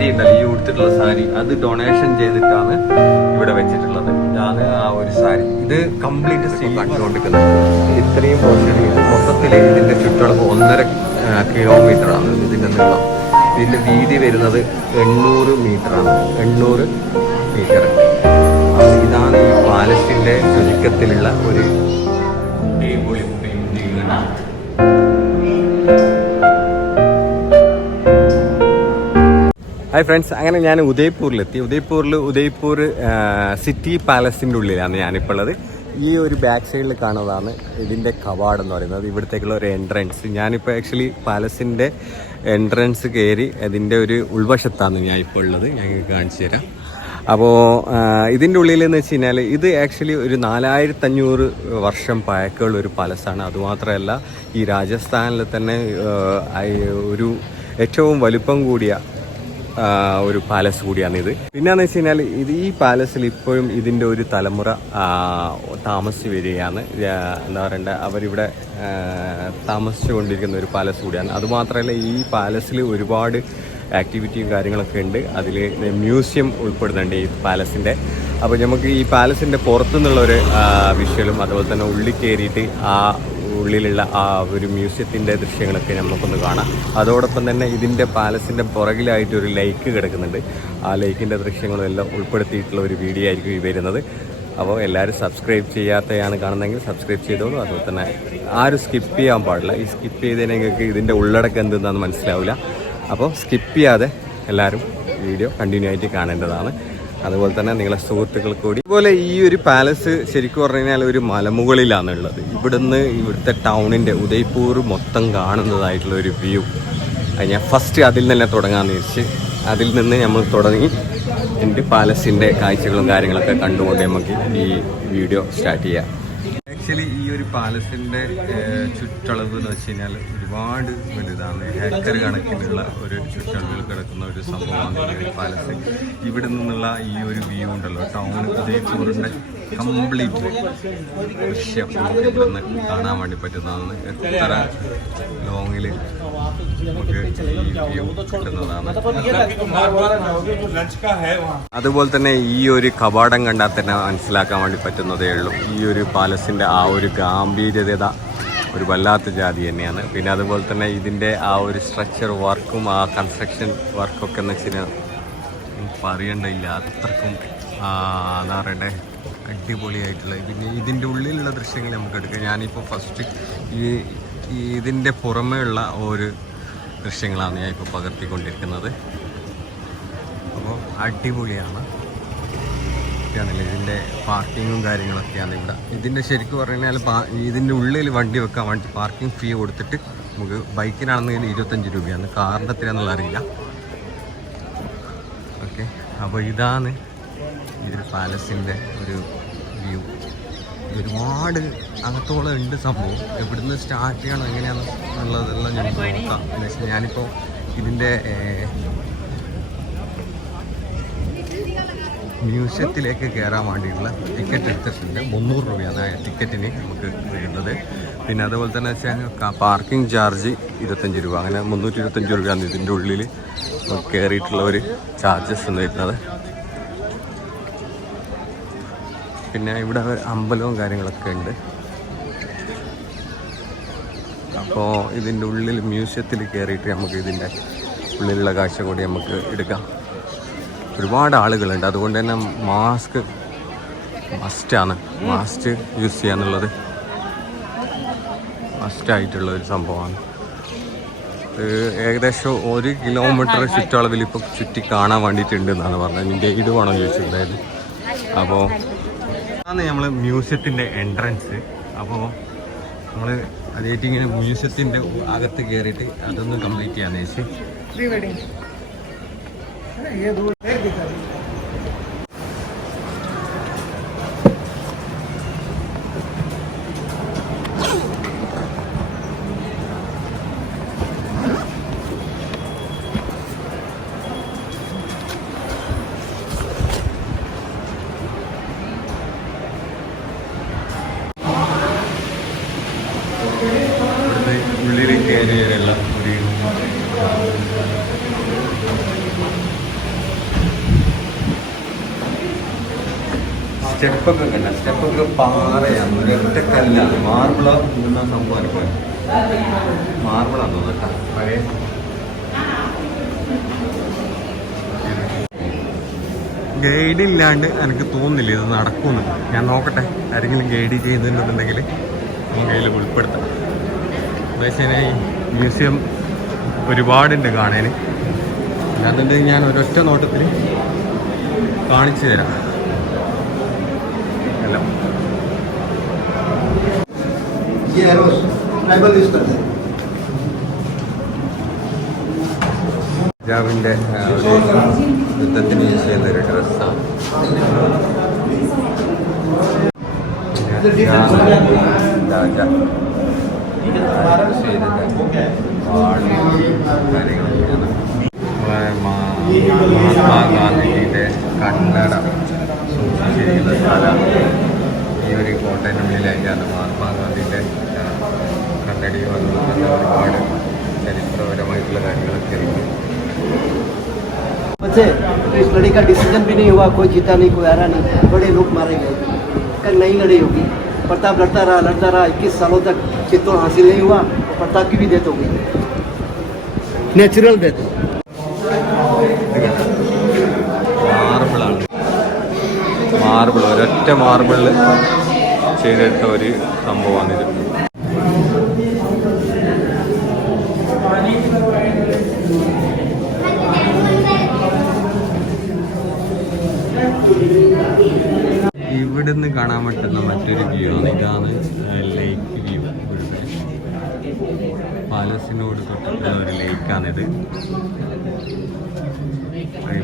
സാരി ഉണ്ടല്ലോ, ഈ ഉടുത്തിട്ടുള്ള സാരി, അത് ഡൊണേഷൻ ചെയ്തിട്ടാണ് ഇവിടെ വെച്ചിട്ടുള്ളത്. ഇതാണ് ആ ഒരു സാരി. ഇത് കംപ്ലീറ്റ് കണ്ടുകൊണ്ടിരിക്കുന്നത്. ഇത്രയും പോർഷൻ ഇത് മൊത്തത്തിൽ ഇതിന്റെ ചുറ്റളവ് 1.5 കിലോമീറ്ററാണ് ഇതിന്റെ നീളം. ഇതിന്റെ വീതി വരുന്നത് 800 മീറ്ററാണ്. 800 മീറ്റർ. അപ്പോൾ ഇതാണ് ഈ പാലസിന്റെ ചുരുക്കത്തിലുള്ള ഒരു അടിപൊളി പെയിന്റിംഗ്. ഹായ് ഫ്രണ്ട്സ്, അങ്ങനെ ഞാൻ ഉദയ്പൂരിലെത്തി. ഉദയ്പൂർ സിറ്റി പാലസിൻ്റെ ഉള്ളിലാണ് ഞാനിപ്പോൾ ഉള്ളത്. ഈ ഒരു ബാക്ക് സൈഡിൽ കാണുന്നതാണ് ഇതിൻ്റെ കവാടം എന്ന് പറയുന്നത്, ഇവിടത്തേക്കുള്ള ഒരു എൻട്രൻസ്. ഞാനിപ്പോൾ ആക്ച്വലി പാലസിൻ്റെ എൻട്രൻസ് കയറി അതിൻ്റെ ഒരു ഉൾവശത്താണ് ഞാൻ ഇപ്പോൾ ഉള്ളത്. ഞങ്ങൾക്ക് കാണിച്ചു തരാം. അപ്പോൾ ഇതിൻ്റെ ഉള്ളിൽ എന്ന് വെച്ച് കഴിഞ്ഞാൽ ഇത് ആക്ച്വലി ഒരു 4500 വർഷം പഴക്കമുള്ള ഒരു പാലസാണ്. അതുമാത്രമല്ല ഈ രാജസ്ഥാനിൽ തന്നെ ഒരു ഏറ്റവും വലുപ്പം കൂടിയ ഒരു പാലസ് കൂടിയാണിത്. പിന്നെയെന്ന് വെച്ച് കഴിഞ്ഞാൽ ഈ പാലസിൽ ഇപ്പോഴും ഇതിൻ്റെ ഒരു തലമുറ താമസിച്ച് വരികയാണ്. എന്താ പറയണ്ടേ, അവരിവിടെ താമസിച്ചു കൊണ്ടിരിക്കുന്ന ഒരു പാലസ് കൂടിയാണ്. അതുമാത്രമല്ല ഈ പാലസിൽ ഒരുപാട് ആക്ടിവിറ്റിയും കാര്യങ്ങളൊക്കെ ഉണ്ട്. അതിൽ മ്യൂസിയം ഉൾപ്പെടുന്നുണ്ട് ഈ പാലസിൻ്റെ. അപ്പോൾ നമുക്ക് ഈ പാലസിൻ്റെ പുറത്തുനിന്നുള്ളൊരു വിഷ്വലും അതുപോലെ തന്നെ ഉള്ളിൽ കയറിയിട്ട് ആ ഉള്ളിലുള്ള ആ ഒരു മ്യൂസിയത്തിൻ്റെ ദൃശ്യങ്ങളൊക്കെ നമുക്കൊന്ന് കാണാം. അതോടൊപ്പം തന്നെ ഇതിൻ്റെ പാലസിൻ്റെ പുറകിലായിട്ട് ഒരു ലേക്ക് കിടക്കുന്നുണ്ട്. ആ ലേക്കിൻ്റെ ദൃശ്യങ്ങളും എല്ലാം ഉൾപ്പെടുത്തിയിട്ടുള്ള ഒരു വീഡിയോ ആയിരിക്കും ഈ വരുന്നത്. അപ്പോൾ എല്ലാവരും സബ്സ്ക്രൈബ് ചെയ്യാത്തതാണ് കാണുന്നതെങ്കിൽ സബ്സ്ക്രൈബ് ചെയ്തോളൂ. അതുപോലെ തന്നെ ആരും സ്കിപ്പ് ചെയ്യാൻ പാടില്ല. ഈ സ്കിപ്പ് ചെയ്തതിന് നിങ്ങൾക്ക് ഇതിൻ്റെ ഉള്ളടക്കം എന്തെന്നാന്ന് മനസ്സിലാവില്ല. അപ്പോൾ സ്കിപ്പ് ചെയ്യാതെ എല്ലാവരും വീഡിയോ കണ്ടിന്യൂ ആയിട്ട് കാണേണ്ടതാണ്. അതുപോലെ തന്നെ നിങ്ങളെ സുഹൃത്തുക്കൾ കൂടി. അതുപോലെ ഈ ഒരു പാലസ് ശരിക്കും പറഞ്ഞു കഴിഞ്ഞാൽ ഒരു മലമുകളിലാണ് ഉള്ളത്. ഇവിടുത്തെ ടൗണിൻ്റെ ഉദയ്പൂർ മൊത്തം കാണുന്നതായിട്ടുള്ള ഒരു വ്യൂ. ഞാൻ ഫസ്റ്റ് അതിൽ തന്നെ തുടങ്ങാമെന്ന് വെച്ച് അതിൽ നിന്ന് നമ്മൾ തുടങ്ങി എൻ്റെ പാലസിൻ്റെ കാഴ്ചകളും കാര്യങ്ങളൊക്കെ കണ്ടുകൊണ്ട് നമുക്ക് ഈ വീഡിയോ സ്റ്റാർട്ട് ചെയ്യാം. ആക്ച്വലി ഈ ഒരു പാലസിൻ്റെ ചുറ്റളവ് എന്ന് വെച്ച് കഴിഞ്ഞാൽ ഒരുപാട് വലുതാണ്. ഏക്കർ കണക്കിനുള്ള ഒരു ചുറ്റളവിൽ കിടക്കുന്ന ഒരു സംഭവമാണ് ഈ ഒരു പാലസ്. ഇവിടെ നിന്നുള്ള ഈ ഒരു വ്യൂ ഉണ്ടല്ലോ, ടൗൺ ഉദയ്പൂരിൻ്റെ കംപ്ലീറ്റ് ദൃശ്യം നമുക്ക് ഇവിടെ നിന്ന് കാണാൻ വേണ്ടി പറ്റുന്നതാണ്. എത്ര ലോങ്ങിൽ നമുക്ക് ഈ വ്യൂ കിട്ടുന്നതാണ്. അതുപോലെ തന്നെ ഈ ഒരു കവാടം കണ്ടാൽ തന്നെ മനസ്സിലാക്കാൻ വേണ്ടി പറ്റുന്നതേ ഉള്ളൂ. ഈ ഒരു പാലസിൻ്റെ ആ ഒരു ഗാംഭീര്യത ഒരു വല്ലാത്ത ജാതി തന്നെയാണ്. പിന്നെ അതുപോലെ തന്നെ ഇതിൻ്റെ ആ ഒരു സ്ട്രക്ചർ വർക്കും ആ കൺസ്ട്രക്ഷൻ വർക്കൊക്കെ എന്ന് വെച്ച് കഴിഞ്ഞാൽ പറയണ്ടില്ല, അത്രക്കും എന്താ പറയണ്ടേ അടിപൊളിയായിട്ടുള്ള. പിന്നെ ഇതിൻ്റെ ഉള്ളിലുള്ള ദൃശ്യങ്ങൾ നമുക്ക് എടുക്കാം. ഞാനിപ്പോൾ ഫസ്റ്റ് ഇതിൻ്റെ പുറമേ ഉള്ള ഒരു ദൃശ്യങ്ങളാണ് ഞാൻ ഇപ്പോൾ പകർത്തിക്കൊണ്ടിരിക്കുന്നത്. അപ്പോൾ അടിപൊളിയാണ്. ാണല്ലേ ഇതിൻ്റെ പാർക്കിങ്ങും കാര്യങ്ങളൊക്കെയാണ് ഇവിടെ. ഇതിൻ്റെ ശരിക്കും പറഞ്ഞു കഴിഞ്ഞാൽ ഇതിൻ്റെ ഉള്ളിൽ വണ്ടി വെക്കാൻ വേണ്ടി പാർക്കിംഗ് ഫീ കൊടുത്തിട്ട് നമുക്ക് ബൈക്കിനാണെന്നെങ്കിൽ 25 രൂപയാണ്. കാറിൻ്റെ എത്രയാണെന്നുള്ള അറിയില്ല. ഓക്കെ, അപ്പോൾ ഇതാണ് ഈ ഒരു പാലസിൻ്റെ ഒരു വ്യൂ. ഒരുപാട് അകത്തോളം ഉണ്ട് സംഭവം. എവിടുന്ന് സ്റ്റാർട്ട് ചെയ്യണം എങ്ങനെയാണെന്നുള്ളതെല്ലാം ഞാൻ നോക്കാം. എന്നുവെച്ചാൽ ഞാനിപ്പോൾ ഇതിൻ്റെ മ്യൂസിയത്തിലേക്ക് കയറാൻ വേണ്ടിയിട്ടുള്ള ടിക്കറ്റ് എടുത്തിട്ടുണ്ട്. 300 രൂപയാണ് ടിക്കറ്റിന് നമുക്ക് വരുന്നത്. പിന്നെ അതുപോലെ തന്നെ വെച്ചാൽ പാർക്കിംഗ് ചാർജ് 25 രൂപ. അങ്ങനെ 325 രൂപയാണ് ഇതിൻ്റെ ഉള്ളിൽ കയറിയിട്ടുള്ള ഒരു ചാർജസ് എന്ന് വരുന്നത്. പിന്നെ ഇവിടെ അമ്പലവും കാര്യങ്ങളൊക്കെ ഉണ്ട്. അപ്പോൾ ഇതിൻ്റെ ഉള്ളിൽ മ്യൂസിയത്തിൽ കയറിയിട്ട് നമുക്ക് ഇതിൻ്റെ ഉള്ളിലുള്ള കാഴ്ച കൂടി നമുക്ക് എടുക്കാം. ഒരുപാട് ആളുകളുണ്ട്, അതുകൊണ്ട് തന്നെ മാസ്ക് മസ്റ്റാണ്. മാസ്ക് യൂസ് ചെയ്യാന്നുള്ളത് മസ്റ്റായിട്ടുള്ള ഒരു സംഭവമാണ്. ഏകദേശം 1 കിലോമീറ്റർ ചുറ്റളവിൽ ഇപ്പോൾ ചുറ്റി കാണാൻ വേണ്ടിയിട്ടുണ്ട് എന്നാണ് പറഞ്ഞത്. ഇതിൻ്റെ ഇത് വേണം ചോദിച്ചിട്ടുണ്ടായത്. അപ്പോൾ അതാണ് നമ്മൾ മ്യൂസിയത്തിൻ്റെ എൻട്രൻസ്. അപ്പോൾ നമ്മൾ അതായിട്ട് ഇങ്ങനെ മ്യൂസിയത്തിൻ്റെ അകത്ത് കയറിയിട്ട് അതൊന്ന് കംപ്ലീറ്റ് ചെയ്യാന്ന് വെച്ച് ഉള്ളിലേക്ക് കയറിയതെല്ലാം ഒരു സ്റ്റെപ്പൊക്കെ കണ്ട സ്റ്റെപ്പൊക്കെ പാറയാണ്, ഒരൊറ്റ കല്ലാണ്, മാർബിളോ എന്ന സംഭവം മാർബിളാന്ന് തോന്നുന്നു കേട്ടോ. പഴയ ഗൈഡ് ഇല്ലാണ്ട് എനിക്ക് തോന്നുന്നില്ല ഇത് നടക്കുമെന്ന്. ഞാൻ നോക്കട്ടെ, ആരെങ്കിലും ഗൈഡ് ചെയ്യുന്നുണ്ടെന്നുണ്ടെങ്കിൽ കയ്യിൽ ഉൾപ്പെടുത്താം. എന്താ വെച്ചാൽ ഈ മ്യൂസിയം ഒരുപാടുണ്ട് കാണാൻ. അല്ലാന്നുണ്ടെങ്കിൽ ഞാൻ ഒരൊറ്റ നോട്ടത്തിൽ കാണിച്ചു തരാം എല്ലാം. രാജാവിൻ്റെ യുദ്ധത്തിന് യൂസ് ചെയ്യുന്ന ഒരു ഡ്രസ്സാണ്. രാജ മഹാത്മാഗാന്ധിജിയുടെ കണ്ണട സൂക്ഷിച്ചിരിക്കുന്ന സ്ഥലം ഈ ഒരു കോട്ടയിനുള്ളിലായിട്ടാണ്. മഹാത്മാഗാന്ധിയുടെ കണ്ണടി വന്നത് ഒരുപാട് ചരിത്രപരമായിട്ടുള്ള കാര്യങ്ങളൊക്കെ ഉണ്ട്. बच्चे तो इस लड़ाई का डिसीजन भी नहीं हुआ, कोई जीता नहीं, कोई हारा नहीं, बड़े लोग मारे गए। कल नई लड़ाई होगी, प्रताप लड़ता रहा 21 सालों तक चित्तौड़ हासिल नहीं हुआ, प्रताप की भी डेथ हो गई, नेचुरल डेथ। മാർബിൾ ഒരൊറ്റ മാർബിളിൽ ചെയ്തിട്ട ഒരു സംഭവമാണിത്. ഇവിടുന്ന് കാണാൻ പറ്റുന്ന മറ്റൊരു വ്യൂ ആണ്. ഇതാണ് ലേക്ക് വ്യൂ. പാലസിനോട് തൊട്ടുള്ള ഒരു ലേക്കാണിത്.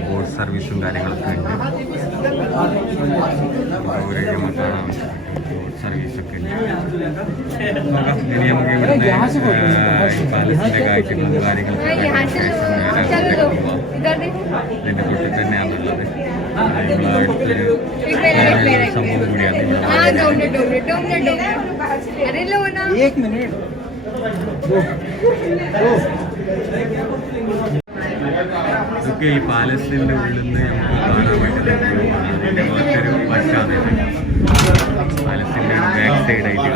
ബോട്ട് സർവീസും കാര്യങ്ങളൊക്കെ ഉണ്ട്. ദൂരേക്ക് കാണാൻ ബോട്ട് സർവീസൊക്കെ ഉണ്ട്. ഇനി നമുക്ക് ഇവിടുന്ന് പാലസിൻ്റെ കാഴ്ചകളും കാര്യങ്ങളൊക്കെ പോവാം. ഇതിൻ്റെ തൊട്ടിൽ തന്നെയാണുള്ളത്. സംഭവം കൂടിയാണ്. ഇതൊക്കെ ഈ പാലസിൻ്റെ ഉള്ളിൽ നിന്ന് നമുക്ക് കാണാൻ പറ്റുന്ന അതിൻ്റെ മറ്റൊരു വശമാണ്. പാലസിൻ്റെ ഒരു ബാക്ക് സൈഡായിട്ട്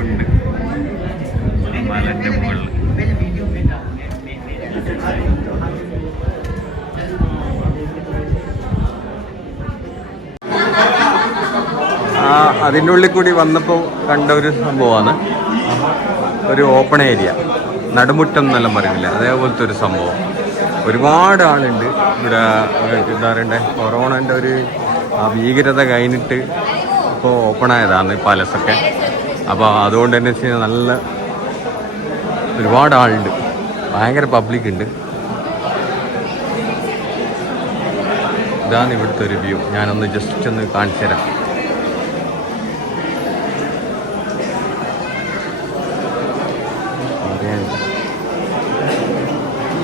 ഉണ്ട് മലൻ്റെ മുകളിൽ. അതിൻ്റെ ഉള്ളിൽ കൂടി വന്നപ്പോൾ കണ്ട ഒരു സംഭവമാണ് ഒരു ഓപ്പൺ ഏരിയ, നടുമുറ്റം എന്നെല്ലാം പറയുന്നില്ല, അതേപോലത്തെ ഒരു സംഭവം. ഒരുപാട് ആളുണ്ട് ഇവിടെ. എന്താ പറയണ്ടേ, കൊറോണൻ്റെ ഒരു ഭീകരത കഴിഞ്ഞിട്ട് ഇപ്പോൾ ഓപ്പൺ ആയതാണ് പാലസൊക്കെ. അപ്പോൾ അതുകൊണ്ട് തന്നെ വെച്ച് കഴിഞ്ഞാൽ നല്ല ഒരുപാട് ആളുണ്ട്, ഭയങ്കര പബ്ലിക് ഉണ്ട്. ഇതാണ് ഇവിടുത്തെ ഒരു വ്യൂ. ഞാനൊന്ന് ജസ്റ്റ് ഒന്ന് കാണിച്ചു തരാം.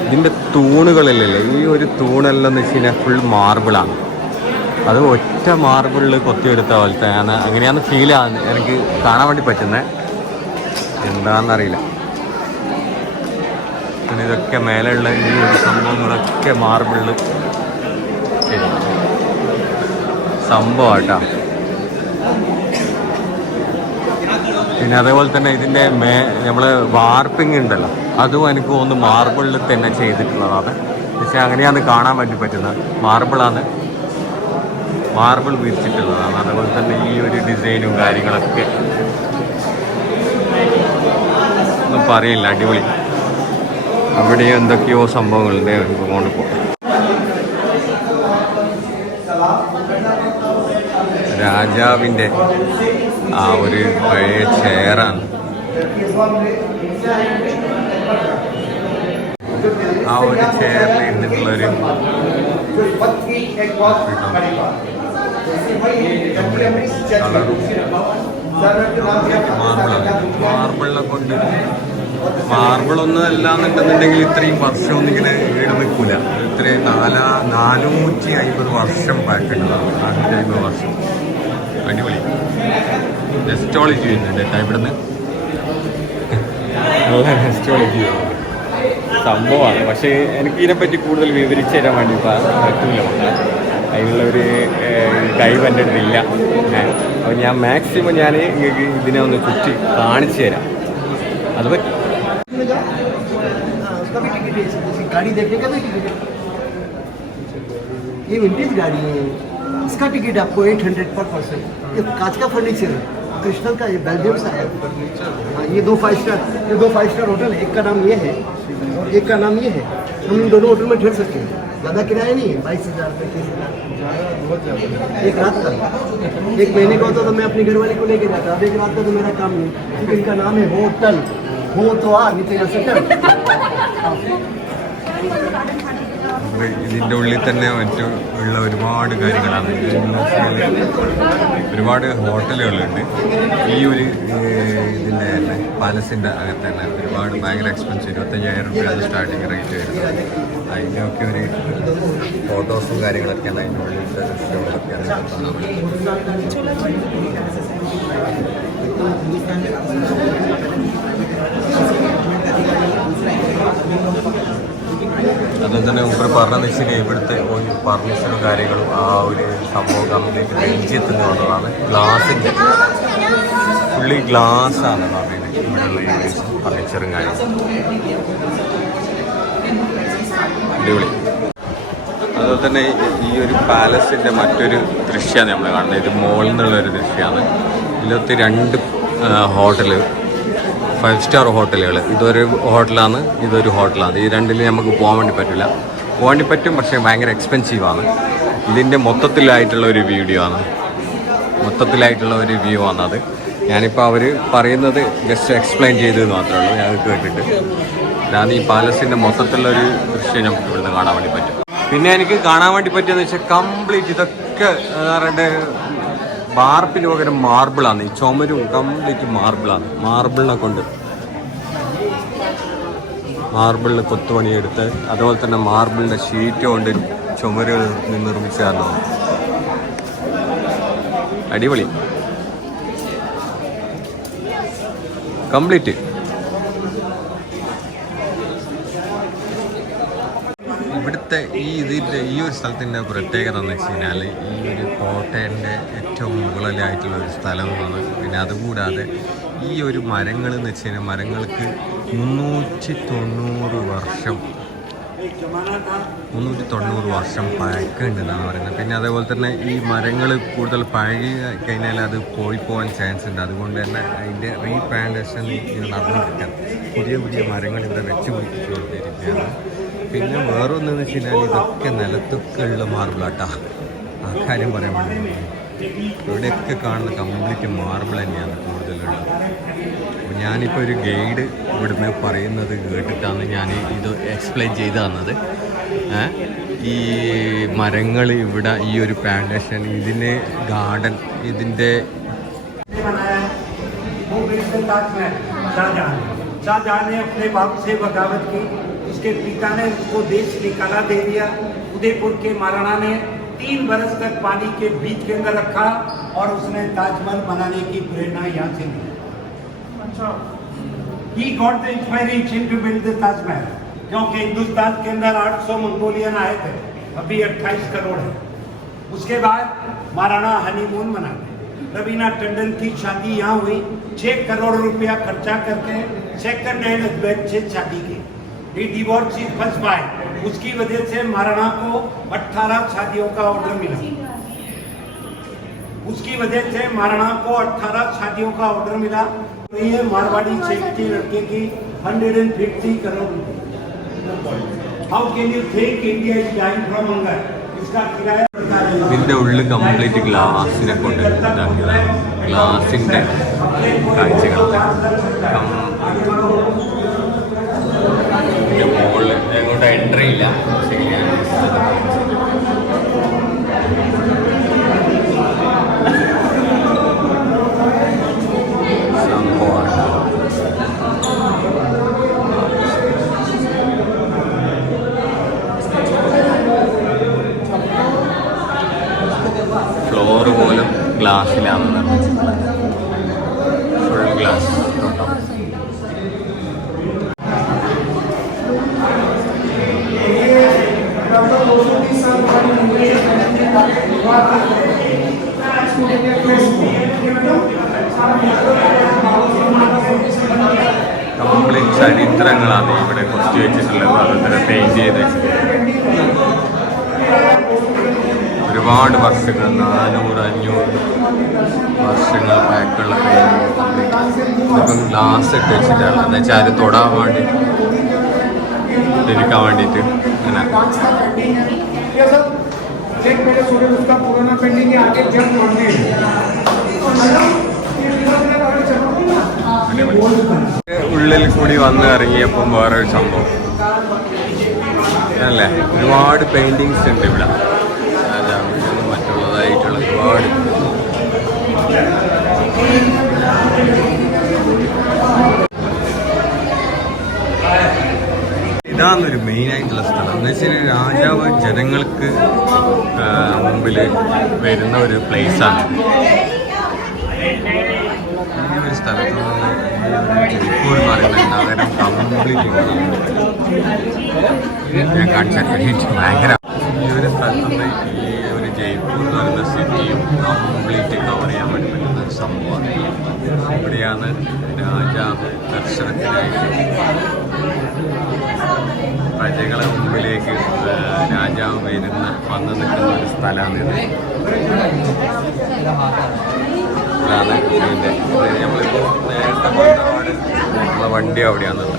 ഇതിൻ്റെ തൂണുകളിലല്ലേ, ഈ ഒരു തൂണെല്ലാം എന്ന് വെച്ച് കഴിഞ്ഞാൽ ഫുൾ മാർബിളാണ്. അത് ഒറ്റ മാർബിളിൽ കൊത്തിയെടുത്ത പോലത്തെ അങ്ങനെയാണ് ഫീലാണ് എനിക്ക് കാണാൻ വേണ്ടി പറ്റുന്നത്. എന്താണെന്നറിയില്ല. പിന്നെ ഇതൊക്കെ മേലെയുള്ള ഈ ഒരു സംഭവങ്ങളൊക്കെ മാർബിളിൽ ശരി സംഭവമാട്ടാ. പിന്നെ അതേപോലെ തന്നെ ഇതിൻ്റെ നമ്മൾ വാർപ്പിംഗ് ഉണ്ടല്ലോ, അതും എനിക്ക് തോന്നുന്നു മാർബിളിൽ തന്നെ ചെയ്തിട്ടുള്ളതാണ്. പക്ഷേ അങ്ങനെയാണ് കാണാൻ വേണ്ടി പറ്റുന്നത്. മാർബിൾ വിരിച്ചിട്ടുള്ളതാണ്. അതുപോലെ തന്നെ ഈ ഒരു ഡിസൈനും കാര്യങ്ങളൊക്കെ ഒന്നും പറയില്ല, അടിപൊളി. അവിടെ എന്തൊക്കെയോ സംഭവങ്ങളുണ്ട്, നമുക്ക് കൊണ്ടുപോകാം. രാജാവിൻ്റെ ആ ഒരു പഴയ ചെയറാണ്. ആ ഒരു ചെയറിൽ ഇരുന്നിട്ടുള്ളൊരു മാർബിളിനെ കൊണ്ട് മാർബിളൊന്നും അല്ലാന്നുണ്ടെന്നുണ്ടെങ്കിൽ ഇത്രയും വർഷമൊന്നും ഇങ്ങനെ വീട് നിൽക്കില്ല. ഇത്രയും 450 വർഷം പഴക്കമുള്ളതാണ്. 450 വർഷം. അടിപൊളി. നെസ്റ്റോളജി ചെയ്യുന്നുണ്ട് കേട്ടോ ഇവിടുന്ന്. നല്ല നെസ്റ്റോളജി ചെയ്യുന്നുണ്ട്. സംഭവമാണ്. പക്ഷേ എനിക്ക് ഇതിനെപ്പറ്റി കൂടുതൽ വിവരിച്ചു തരാൻ വേണ്ടി പറ്റില്ല. അതിനുള്ള ഒരു കഴിവ് എൻ്റെ അടുത്തില്ല. അപ്പോൾ ഞാൻ മാക്സിമം ഞാൻ ഇതിനെ ഒന്ന് ചുറ്റി കാണിച്ചു തരാം. അത് പറ്റും. गाड़ी देखने का भी टिकट है, ये विंटेज गाड़ी है, इसका टिकट आपको 800 पर पर्सन। ये कांच का फर्नीचर है, क्रिस्टल का, ये बेल्जियम से आया फर्नीचर। हाँ, ये 2 5 स्टार, ये 2 5 स्टार होटल है। एक का नाम ये है और एक का नाम ये है। हम इन दोनों होटल में ठहर सकते हैं। ज़्यादा किराया नहीं है, 22,000 रुपये 30,000 एक रात का। एक महीने का होता तो मैं अपनी घरवाली को लेके जाता। अब एक रात का तो मेरा काम नहीं, क्योंकि इनका नाम है होटल। हो तो आ, नहीं तो यहाँ से चल। ഇതിൻ്റെ ഉള്ളിൽ തന്നെ മറ്റു ഉള്ള ഒരുപാട് കാര്യങ്ങളാണ്. ഒരുപാട് ഹോട്ടലുകളുണ്ട് ഈ ഒരു ഇതിൻ്റെ തന്നെ പാലസിൻ്റെ അകത്ത് തന്നെ. ഒരുപാട് ഭയങ്കര എക്സ്പെൻസീവ്, 25,000 രൂപയാണ് സ്റ്റാർട്ടിങ് റേറ്റ് വരുന്നത്. അതിൻ്റെയൊക്കെ ഒരു ഫോട്ടോസും കാര്യങ്ങളൊക്കെയാണ് അതിൻ്റെ ഉള്ളിലത്തെ ദൃശ്യങ്ങളൊക്കെയാണ് അതുപോലെ തന്നെ ഇവർ പറഞ്ഞതെന്ന് വെച്ച് കഴിഞ്ഞാൽ ഇവിടുത്തെ ഒരു ഫർണിച്ചറും കാര്യങ്ങളും ആ ഒരു സംഭവം കംപ്ലീറ്റ് ബെൽജിയത്തിൽ നിന്ന് വന്നതാണ്. ഗ്ലാസിൻ്റെ ഫുള്ളി ഗ്ലാസ്സാണ് പറയുന്നത് ഇവിടെയുള്ള ഈ ഫർണിച്ചറും കാര്യങ്ങളും. അടിപൊളി. അതുപോലെ തന്നെ ഈ ഒരു പാലസിൻ്റെ മറ്റൊരു ദൃശ്യമാണ് നമ്മൾ കാണുന്നത്. ഇത് മോളിൽ നിന്നുള്ളൊരു ദൃശ്യമാണ്. ഇതിലൊത്ത് 2 ഹോട്ടൽ, 5 സ്റ്റാർ ഹോട്ടലുകൾ. ഇതൊരു ഹോട്ടലാണ്, ഇതൊരു ഹോട്ടലാണ്. ഈ രണ്ടിലും നമുക്ക് പോകാൻ വേണ്ടി പറ്റില്ല. പോകാൻ വേണ്ടി പറ്റും, പക്ഷേ ഭയങ്കര എക്സ്പെൻസീവാണ്. ഇതിൻ്റെ മൊത്തത്തിലായിട്ടുള്ള ഒരു വീഡിയോ ആണ്, മൊത്തത്തിലായിട്ടുള്ള ഒരു വ്യൂ ആണത്. ഞാനിപ്പോൾ അവർ പറയുന്നത് ജസ്റ്റ് എക്സ്പ്ലെയിൻ ചെയ്തത് മാത്രമേ ഉള്ളൂ, ഞാൻ കേട്ടിട്ട്. അതാണ് ഈ പാലസിൻ്റെ മൊത്തത്തിലുള്ളൊരു ദൃശ്യം നമുക്ക് ഇവിടുന്ന് കാണാൻ വേണ്ടി പറ്റും. പിന്നെ എനിക്ക് കാണാൻ വേണ്ടി പറ്റിയെന്ന് വെച്ചാൽ കംപ്ലീറ്റ് ഇതൊക്കെ അവരുടെ വാർപ്പിന് പകരം മാർബിളാണ്. ഈ ചുമരും കംപ്ലീറ്റ് മാർബിളാണ്. മാർബിളിനെ കൊണ്ട് മാർബിളിൽ കൊത്തുപണിയെടുത്ത് അതുപോലെ തന്നെ മാർബിളിൻ്റെ ഷീറ്റ് കൊണ്ട് ചുമരുകൾ നിർമ്മിച്ചായിരുന്നു. അടിപൊളി കംപ്ലീറ്റ്. ഇവിടുത്തെ ഇതിൻ്റെ ഈ ഒരു സ്ഥലത്തിൻ്റെ പ്രത്യേകത എന്ന് വെച്ച് കഴിഞ്ഞാൽ ഈ ഒരു കോട്ടയൻ്റെ ഏറ്റവും മുകളിലായിട്ടുള്ള ഒരു സ്ഥലമാണ്. പിന്നെ അതുകൂടാതെ ഈ ഒരു മരങ്ങൾ എന്ന് വെച്ച് കഴിഞ്ഞാൽ മരങ്ങൾക്ക് 390 വർഷം പഴക്കമുണ്ടെന്നാണ് പറയുന്നത്. പിന്നെ അതേപോലെ തന്നെ ഈ മരങ്ങൾ കൂടുതൽ പഴകി കഴിഞ്ഞാൽ അത് പോകാൻ ചാൻസ് ഉണ്ട്. അതുകൊണ്ട് തന്നെ അതിൻ്റെ റീപ്ലാന്റേഷൻ ഇത് നടന്നുകൊണ്ടിരിക്കുകയാണ്. പുതിയ മരങ്ങൾ ഇവിടെ വെച്ച് പിടിപ്പിച്ചുകൊണ്ടിരിക്കുകയാണ്. പിന്നെ വേറൊന്നെന്ന് വെച്ച് കഴിഞ്ഞാൽ ഇതൊക്കെ നിലത്തൊക്കെ ഉള്ള മാർബിളാട്ടാ. ആ കാര്യം പറയാൻ വേണ്ടി ഇവിടെയൊക്കെ കാണുന്ന കംപ്ലീറ്റ് മാർബിൾ തന്നെയാണ് കൂടുതലുള്ളത്. അപ്പോൾ ഞാനിപ്പോൾ ഒരു ഗൈഡ് ഇവിടുന്ന് പറയുന്നത് കേട്ടിട്ടാണ് ഞാൻ ഇത് എക്സ്പ്ലെയിൻ ചെയ്ത് തന്നത്. ഈ മരങ്ങൾ ഇവിടെ ഈ ഒരു പ്ലാന്റേഷൻ, ഇതിന് ഗാർഡൻ, ഇതിൻ്റെ शाहजहां ने अपने बाप से बगावत की, उसके पिता ने उसको देश निकाला दे दिया। उदयपुर के महाराणा ने 3 बरस तक पानी के बीच के अंदर रखा और उसने ताजमहल बनाने की प्रेरणा यहाँ से ली। He got the inspiration to build the Taj Mahal, क्योंकि हिंदुस्तान के अंदर 800 मंगोलियन आए थे, अभी 28 करोड़ है। उसके बाद महाराणा हनीमून मनाते। रवीना टंडन की शादी यहाँ हुई, 6 करोड़ रुपया खर्चा करके सेकंड हैंड हस्बैंड से शादी की। ये डिवोर्स इज फर्स्ट बाय, उसकी वजह से महाराणा को 18 शादियों का ऑर्डर मिला। उसकी वजह से महाराणा को 18 शादियों का ऑर्डर मिला। ये मारवाड़ी सेठ के लड़के की 150 करोड़ रुपए। How can you think India is dying from hunger? इसका किराया ഇതിൻ്റെ ഉള്ളിൽ കംപ്ലീറ്റ് ഗ്ലാസിനെ കൊണ്ട് ഇതാക്കിയതാണ്. ഗ്ലാസിൻ്റെ കാഴ്ചകളൊക്കെ മുകളിൽ അങ്ങോട്ട് എൻട്രി ഇല്ല. ഫ്ലോറ് പോലും ഗ്ലാസ്സിലാണ് നിർമ്മിച്ചിട്ടുള്ളത്. Full glass. കംപ്ലീറ്റ് ചരിത്രങ്ങളാണ് ഇവിടെ കൊത്തി വെച്ചിട്ടുള്ളത്. അതുപോലെ പെയിന്റ് ചെയ്ത് വെച്ചിട്ടുണ്ട്. ഒരുപാട് വർഷങ്ങൾ 400-500 വർഷങ്ങൾ പഴക്കമുള്ള ഇപ്പം ഗ്ലാസ് ഇട്ട് വെച്ചിട്ടാണ്. എന്ന് വെച്ചാൽ അത് തൊടാൻ വേണ്ടി ധരിക്കാൻ വേണ്ടിയിട്ട് അങ്ങനെ ഉള്ളിൽ കൂടി വന്ന് ഇറങ്ങിയപ്പം വേറൊരു സംഭവം അല്ലേ. ഒരുപാട് പെയിന്റിങ്സ് ഉണ്ട് ഇവിടെ, മറ്റുള്ളതായിട്ടുള്ള ഒരുപാട്. ഇതാന്നൊരു മെയിനായിട്ടുള്ള സ്ഥലം. എന്ന് വെച്ചാൽ രാജാവ് ജനങ്ങൾക്ക് മുമ്പിൽ വരുന്ന ഒരു പ്ലേസാണ്. ഈ ഒരു സ്ഥലത്ത് നിന്ന് ജയ്പൂർ എന്ന് പറയുന്ന നഗരം കംപ്ലീറ്റ് ഞാൻ കാണിച്ചാൽ ഭയങ്കര. ഈ ഒരു സ്ഥലത്ത് നിന്ന് ഈ ഒരു ജയ്പൂർ എന്ന് പറയുന്ന സിറ്റിയും കംപ്ലീറ്റ് കവർ ചെയ്യാൻ വേണ്ടി പറ്റുന്ന ഒരു സംഭവമാണ്. ഇവിടെയാണ് രാജാവ് ദർശനത്തിനായിട്ട് പ്രജകളെ മുമ്പിലേക്ക് രാജാവ് വന്ന് നിൽക്കുന്ന ഒരു സ്ഥലമാണിത്. ഇതാണ് ഇതിൻ്റെ നമ്മളിപ്പോൾ നേരത്തെ പാട് നമ്മളെ വണ്ടി അവിടെയാണുള്ളത്.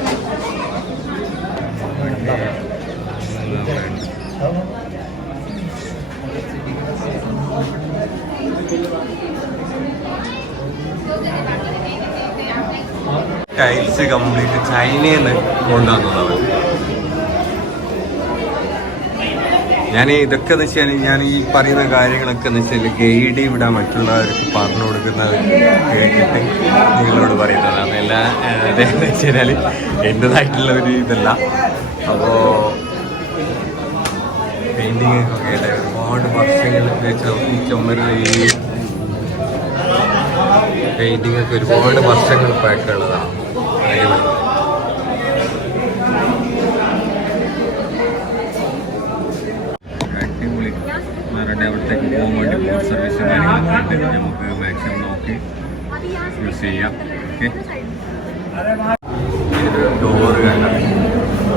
ടൈൽസ് കംപ്ലീറ്റ് ചൈനയിൽ നിന്ന് കൊണ്ടുവന്നതാണ്. ഞാൻ ഇതൊക്കെ എന്ന് വെച്ചാൽ ഞാൻ ഈ പറയുന്ന കാര്യങ്ങളൊക്കെ എന്ന് വെച്ചാൽ ഗൈഡ് ഇവിടെ മറ്റുള്ളവർക്ക് പറഞ്ഞു കൊടുക്കുന്നത് കേട്ടിട്ട് നിങ്ങളോട് പറയുന്നതാണ്. എല്ലാ അതെന്ന് വെച്ച് കഴിഞ്ഞാൽ എൻ്റെതായിട്ടുള്ള ഒരു ഇതല്ല. അപ്പോൾ പെയിൻറ്റിങ് ഒക്കെ ആയിട്ട് ഒരുപാട് വർഷങ്ങൾ വെച്ച് ഈ ചുമരുന്ന ഈ പെയിൻറ്റിങ് ഒക്കെ ഒരുപാട് വർഷങ്ങൾ പഴക്കമുള്ളതാണ്. അടിപൊളി. അടിപൊളി മറുപടി അവിടത്തേക്ക് പോകാൻ വേണ്ടി ബോട്ട് സർവീസ് കാര്യങ്ങളൊക്കെ ഉണ്ട്. നമുക്ക് മാക്സിമം നോക്കി യൂസ് ചെയ്യാം. ഓക്കെ, ഡോറ് കണ്ടാൽ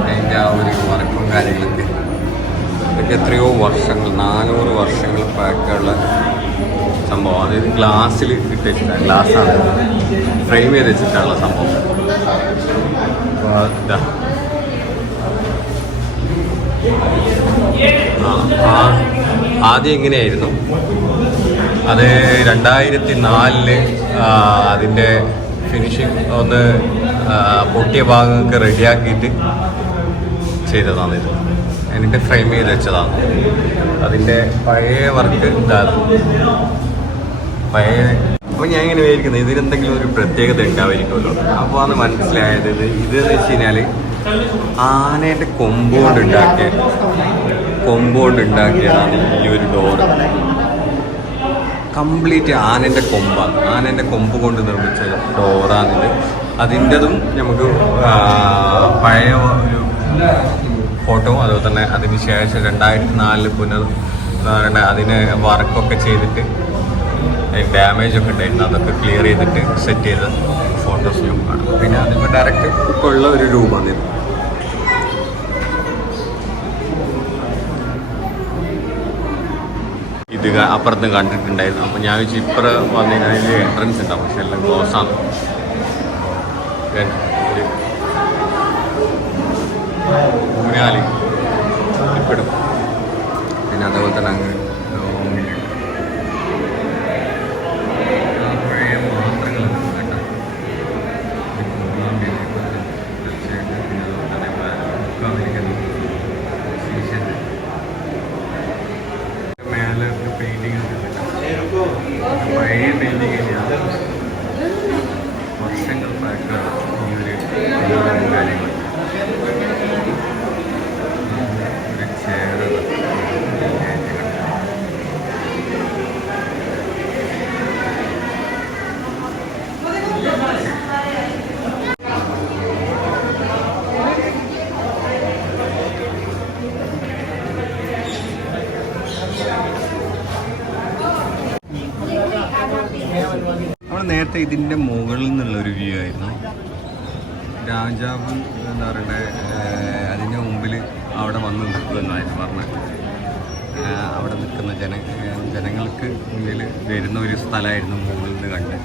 അതിൻ്റെ ആ ഒരു വർക്കും കാര്യങ്ങളൊക്കെ ഇതൊക്കെ എത്രയോ വർഷങ്ങൾ 400 വർഷങ്ങൾ പഴക്കമുള്ള സംഭവം. അതായത് ഗ്ലാസ്സിൽ ഇട്ട് വെച്ചിട്ടാണ്, ഗ്ലാസ്സാണ് ഫ്രെയിം ചെയ്ത് വെച്ചിട്ടുള്ള സംഭവം. ഇതാ ആദ്യം ഇങ്ങനെയായിരുന്നു. അത് 2004 അതിൻ്റെ ഫിനിഷിങ് ഒന്ന് പൊട്ടിയ ഭാഗമൊക്കെ റെഡിയാക്കിയിട്ട് ചെയ്തതാണ് ഇത്. എന്നിട്ട് ഫ്രെയിം ചെയ്ത് വെച്ചതാണ്. അതിൻ്റെ പഴയ വർക്ക് ഇതാണ്. പഴയ അപ്പോൾ ഞാൻ ഇങ്ങനെ വിചാരിക്കുന്നത് ഇതിനെന്തെങ്കിലും ഒരു പ്രത്യേകത ഉണ്ടാവുമായിരിക്കുമല്ലോ. അപ്പോൾ ആണ് മനസ്സിലായത് ഇതെന്ന് വെച്ച് കഴിഞ്ഞാൽ ആനേൻ്റെ കൊമ്പ് കൊണ്ട് ഉണ്ടാക്കിയതാണ് ഈ ഒരു ഡോറ്. കംപ്ലീറ്റ് ആനേൻ്റെ കൊമ്പാണ്. ആനേൻ്റെ കൊമ്പ് കൊണ്ട് നിർമ്മിച്ച ഡോറാണിത്. അതിൻ്റെതും നമുക്ക് പഴയ ഒരു ഫോട്ടോ, അതുപോലെ തന്നെ അതിന് ശേഷം 2004 അതിന് വർക്കൊക്കെ ചെയ്തിട്ട് ഡാമേജ് ഒക്കെ ഉണ്ടായിരുന്നു. അതൊക്കെ ക്ലിയർ ചെയ്തിട്ട് സെറ്റ് ചെയ്ത ഫോട്ടോസ് ഞാൻ കാണും. പിന്നെ അതിപ്പോൾ ഡയറക്റ്റ് ഇപ്പോൾ ഉള്ള ഒരു രൂപമാണിത്. ഇത് അപ്പുറത്തും കണ്ടിട്ടുണ്ടായിരുന്നു. അപ്പോൾ ഞാൻ വെച്ച് ഇപ്പുറം വന്നു കഴിഞ്ഞാൽ അതിൽ എൻട്രൻസ് ഉണ്ടാവും, പക്ഷെ എല്ലാം ക്ലോസാണ്. ഊഞ്ഞാലി ഇപ്പിടും. പിന്നെ അതേപോലെ തന്നെ അങ്ങ് പഴയ പാത്രങ്ങളൊക്കെ കേട്ടോ. മേലെ പെയിൻറ്റിങ് പഴയ പെയിൻറ്റിങ് തന്നെയാണ്. വർഷങ്ങൾ പഴക്കമാണ് ഈ ഒരു കാര്യങ്ങൾ. നേരത്തെ ഇതിൻ്റെ മുകളിൽ നിന്നുള്ളൊരു വ്യൂ ആയിരുന്നു. രാജാവ് എന്താ പറയണ്ടേ അതിൻ്റെ മുമ്പിൽ അവിടെ വന്ന് നിൽക്കുമെന്നായിരുന്നു പറഞ്ഞത്. അവിടെ നിൽക്കുന്ന ജനങ്ങൾക്ക് മുന്നിൽ വരുന്ന ഒരു സ്ഥലമായിരുന്നു മുകളിൽ നിന്ന് കണ്ട്.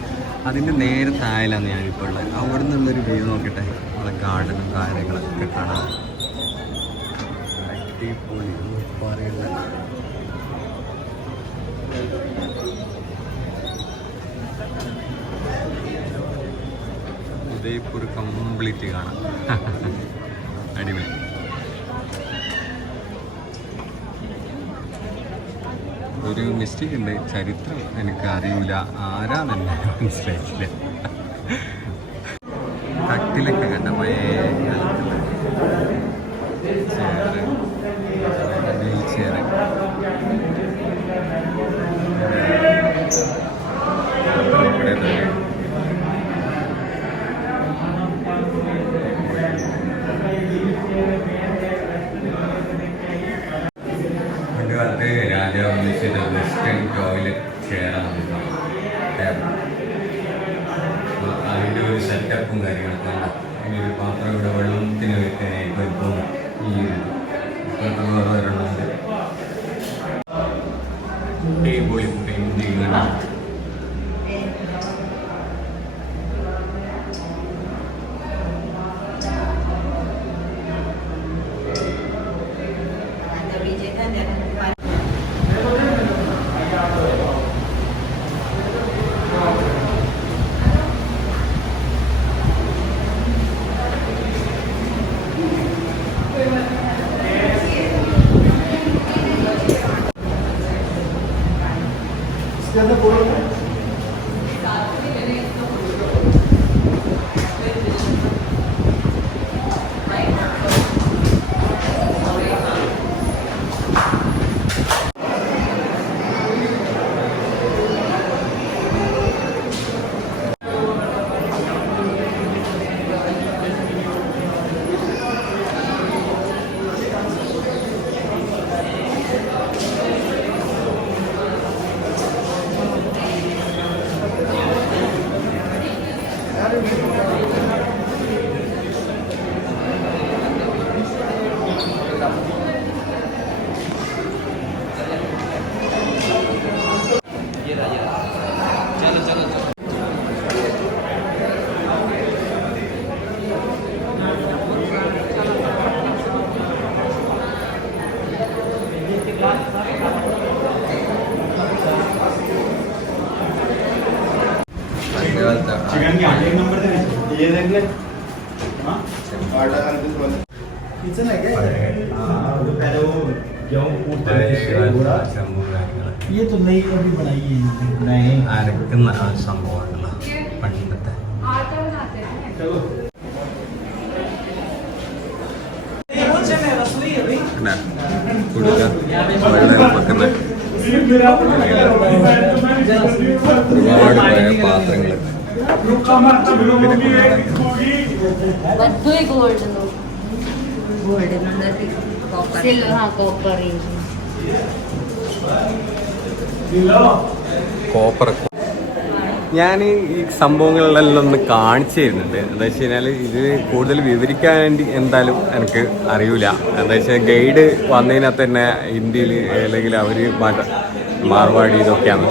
അതിൻ്റെ നേരെ താഴെയാണ് ഞാനിപ്പോൾ ഉള്ളത്. അവിടെ നിന്നുള്ളൊരു വ്യൂ നോക്കട്ടെ, നമ്മളെ ഗാർഡനും കാര്യങ്ങളൊക്കെ കാണാം. അടിപൊളി പറയണ്ട. ഉദയ്പൂർ കംപ്ലീറ്റ് കാണാം. അടിപൊളി. ഒരു മിസ്റ്റേക്ക് ഉണ്ട്, ചരിത്രം എനിക്ക് അറിയില്ല, ആരാണെന്നെ മനസ്സിലായിട്ടില്ല. കട്ടിലൊക്കെ കണ്ട പഴയ ചെയറ്, വീൽ ചെയറ്. പണ്ടുകാലത്ത് രാജാവ് ഉപയോഗിച്ചത് വെസ്റ്റേൺ ടോയ്ലറ്റ് ചെയറാണ്. അതിൻ്റെ ഒരു സെറ്റപ്പും കാര്യങ്ങളൊക്കെ ഉണ്ട്. അതിൻ്റെ ഒരു പാത്രം ഇവിടെ വെള്ളത്തിന് വെക്കാനായിട്ട് ഇപ്പം ഈ ഒരെണ്ണമുണ്ട്. അടിപൊളി പെയിൻറ്റിങ്. चिकन के आगे नंबर दे ये देख ले हां आटा कर दे थोड़ा किचन है क्या पहले वो गेहूं कूटते ये तो नई अभी बनाई है नहीं അരക്കുന്ന ആ സംഭവമാണല്ലോ പണ്ടത്തെ. चलो കൊടുക്കുക വെള്ളം വെക്കുന്ന ഒരുപാട് പഴയ പാത്രങ്ങൾ. കോപ്പർ. ഞാൻ ഈ സംഭവങ്ങളിലെല്ലാം ഒന്ന് കാണിച്ചു തരുന്നുണ്ട്. എന്താ വെച്ച് കഴിഞ്ഞാൽ ഇത് കൂടുതൽ വിവരിക്കാൻ വേണ്ടി എന്തായാലും എനിക്ക് അറിയില്ല. എന്താ വെച്ചാൽ ഗൈഡ് വന്നതിനകത്ത് തന്നെ ഇന്ത്യയിൽ അല്ലെങ്കിൽ അവർ മാർവാടി ഇതൊക്കെയാണ്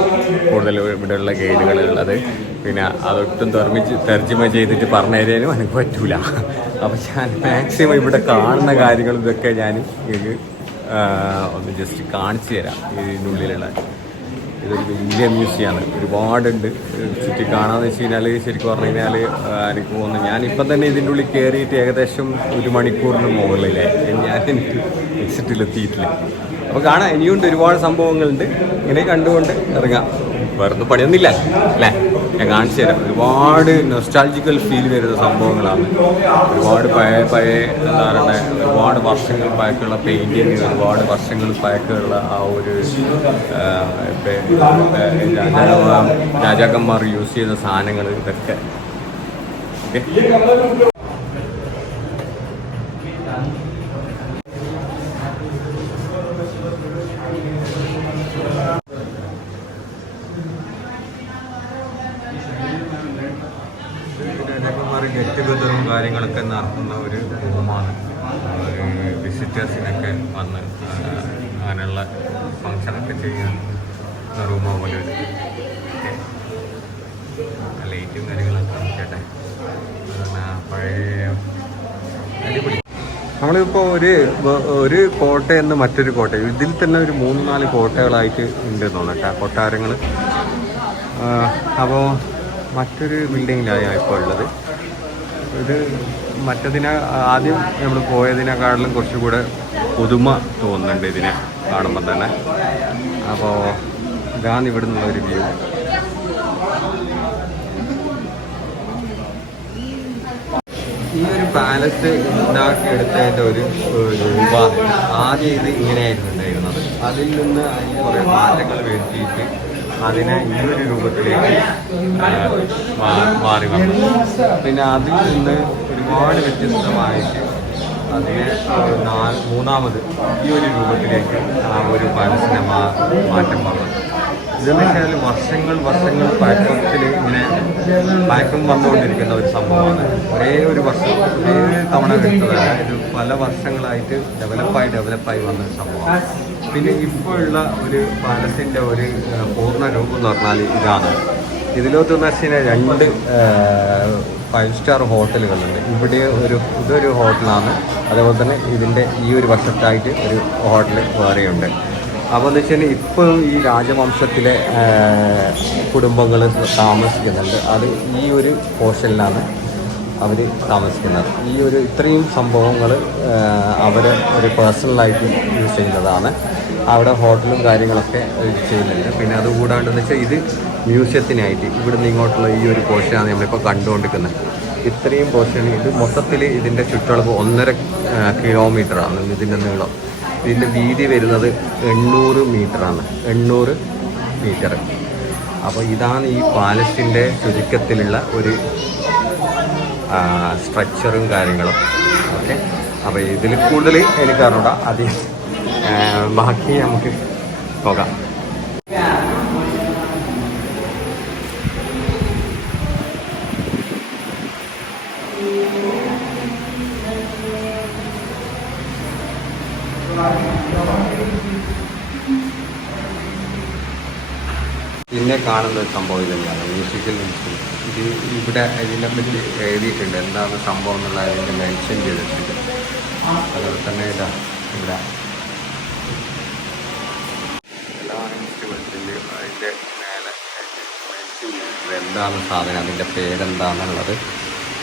കൂടുതൽ ഇവിടെയുള്ള ഗൈഡുകളുള്ളത്. പിന്നെ അതൊട്ടും തർജ്ജിമ ചെയ്തിട്ട് പറഞ്ഞു തരാനും എനിക്ക് പറ്റൂല. അപ്പം ഞാൻ മാക്സിമം ഇവിടെ കാണുന്ന കാര്യങ്ങളും ഇതൊക്കെ ഞാൻ നിങ്ങൾക്ക് ഒന്ന് ജസ്റ്റ് കാണിച്ചു തരാം. ഇതിനുള്ളിലുള്ള ഇതൊരു വലിയ മ്യൂസിയമാണ്, ഒരുപാടുണ്ട് ചുറ്റി കാണാമെന്ന് വെച്ച് കഴിഞ്ഞാൽ. ശരിക്കും പറഞ്ഞു കഴിഞ്ഞാൽ എനിക്ക് തോന്നുന്നു ഞാനിപ്പം തന്നെ ഇതിൻ്റെ ഉള്ളിൽ കയറിയിട്ട് ഏകദേശം 1 മണിക്കൂറിന് മുകളിലേ ഞാൻ എനിക്ക് എക്സിറ്റിലെത്തിയിട്ടില്ല. അപ്പോൾ കാണാം, ഇനിയുണ്ട് ഒരുപാട് സംഭവങ്ങളുണ്ട്. ഇങ്ങനെ കണ്ടുകൊണ്ട് ഇറങ്ങാം. വെറുതെ പണിയൊന്നുമില്ല അല്ലേ, ഞാൻ കാണിച്ചു തരാം. ഒരുപാട് നൊസ്റ്റാൾജിക്കൽ ഫീൽ വരുന്ന സംഭവങ്ങളാണ്. ഒരുപാട് പഴയ എന്താ പറയുക, ഒരുപാട് വർഷങ്ങൾ പഴക്കമുള്ള പെയിൻറ്റിങ്, ഒരുപാട് വർഷങ്ങൾ പഴക്കമുള്ള ആ ഒരു രാജാക്കന്മാർ യൂസ് ചെയ്ത സാധനങ്ങൾ ഇതൊക്കെ. ഓക്കെ, ഗെറ്റ് ടുഗദറും കാര്യങ്ങളൊക്കെ നടത്തുന്ന ഒരു റൂമാണ്. ഒരു വിസിറ്റേഴ്സിനൊക്കെ വന്ന് അങ്ങനെയുള്ള ഫങ്ഷനൊക്കെ ചെയ്യുന്ന റൂമാണ് പോലെ ഒരു ലൈറ്റും കാര്യങ്ങളൊക്കെ നോക്കട്ടെ. പഴയ അടിപൊളി. നമ്മളിപ്പോൾ ഒരു കോട്ടയിൽ നിന്ന് മറ്റൊരു കോട്ട, ഇതിൽ തന്നെ ഒരു 3-4 കോട്ടകളായിട്ട് ഉണ്ട് തോന്നട്ടെ കൊട്ടാരങ്ങൾ. അപ്പോൾ മറ്റൊരു ബിൽഡിങ്ങിലാണ് ഇപ്പോൾ ഉള്ളത്. ഇത് ആദ്യം നമ്മൾ പോയതിനേക്കാളും കുറച്ചുകൂടെ പുതുമ തോന്നുന്നുണ്ട് ഇതിനെ കാണുമ്പോൾ തന്നെ. അപ്പോൾ ഇതാണ് ഇവിടെ നിന്നുള്ളൊരു വ്യൂ. ഈ ഒരു പാലസ് ഉണ്ടാക്കിയെടുത്തതിൻ്റെ ഒരു രൂപമാണ്. ആദ്യം ഇത് ഇങ്ങനെയായിരുന്നു ഉണ്ടായിരുന്നത്. അതിൽ നിന്ന് അതിന് കുറേ മാറ്റങ്ങൾ വരുത്തിയിട്ട് അതിനെ ഈ ഒരു രൂപത്തിലേക്ക് മാറി വന്നു. പിന്നെ അതിൽ നിന്ന് ഒരുപാട് വ്യത്യസ്തമായിട്ട് അതിനെ മൂന്നാമത് ഈ ഒരു രൂപത്തിലേക്ക് ആ ഒരു പാലസിൻ്റെ മാറ്റം വന്നു. ഇതെന്ന് വെച്ചാൽ വർഷങ്ങൾ പഴക്കത്തിൽ ഇങ്ങനെ പഴക്കം വന്നുകൊണ്ടിരിക്കുന്ന ഒരു സംഭവമാണ്. ഒരേ ഒരു വർഷം ഒരേ തവണ എടുത്തതല്ല, ഇത് പല വർഷങ്ങളായിട്ട് ഡെവലപ്പായി വന്ന ഒരു സംഭവമാണ്. പിന്നെ ഇപ്പോഴുള്ള ഒരു പാലസിൻ്റെ ഒരു പൂർണ്ണ രൂപം എന്ന് പറഞ്ഞാൽ ഇതാണ്. ഇതിലോട്ടെന്ന് വെച്ച് കഴിഞ്ഞാൽ 2 5 സ്റ്റാർ ഹോട്ടലുകളുണ്ട്. ഇവിടെ ഇതൊരു ഹോട്ടലാണ്. അതേപോലെ തന്നെ ഇതിൻ്റെ ഈ ഒരു വശത്തായിട്ട് ഒരു ഹോട്ടൽ വേറെയുണ്ട്. അപ്പോൾ എന്ന് വെച്ച് കഴിഞ്ഞാൽ ഇപ്പോഴും ഈ രാജവംശത്തിലെ കുടുംബങ്ങൾ താമസിക്കുന്നുണ്ട്. അത് ഈ ഒരു പോർഷനിലാണ് അവർ താമസിക്കുന്നത്. ഇത്രയും സംഭവങ്ങൾ അവർ ഒരു പേഴ്സണലായിട്ട് യൂസ് ചെയ്യുന്നതാണ്. അവിടെ ഹോട്ടലും കാര്യങ്ങളൊക്കെ ചെയ്യുന്നുണ്ട്. പിന്നെ അതുകൂടാണ്ടെന്ന് വെച്ചാൽ ഇത് മ്യൂസിയത്തിനായിട്ട് ഇവിടുന്ന് ഇങ്ങോട്ടുള്ള ഈ ഒരു പോർഷനാണ് നമ്മളിപ്പോൾ കണ്ടുകൊണ്ടിരിക്കുന്നത്. ഇത്രയും പോർഷൻ ഇത് മൊത്തത്തിൽ ഇതിൻ്റെ ചുറ്റളവ് 1.5 കിലോമീറ്ററാണ് ഇതിൻ്റെ നീളം. ഇതിൻ്റെ വീതി വരുന്നത് 800 മീറ്ററാണ്. 800 മീറ്റർ. അപ്പോൾ ഇതാണ് ഈ പാലസിൻ്റെ ചുരുക്കത്തിലുള്ള ഒരു സ്ട്രക്ചറും കാര്യങ്ങളും. ഓക്കെ, അപ്പോൾ ഇതിൽ കൂടുതൽ എനിക്കറിഞ്ഞൂടാ. ബാക്കി നമുക്ക് പോകാം. പിന്നെ കാണുന്ന ഒരു സംഭവം തന്നെയാണ് മ്യൂസിക്കൽ ഇൻസ്ട്രുമെൻറ്റ്. ഇവിടെ ഇതിനെപ്പറ്റി എഴുതിയിട്ടുണ്ട്, എന്താണ് സംഭവം എന്നുള്ള അതിൻ്റെ മെൻഷൻ ചെയ്തിട്ടുണ്ട്. അതുപോലെ തന്നെ ഇവിടെ എല്ലാ ഇൻസ്ട്രുമെൻറ്റിൻ്റെയും അതിൻ്റെ മേലെ മെൻഷൻ ചെയ്തിട്ടുണ്ട് എന്താണ് സാധനം, അതിൻ്റെ പേരെന്താണെന്നുള്ളത്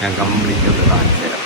ഞാൻ കംപ്ലീറ്റ് ഒന്ന് കാണിച്ചു തരാം.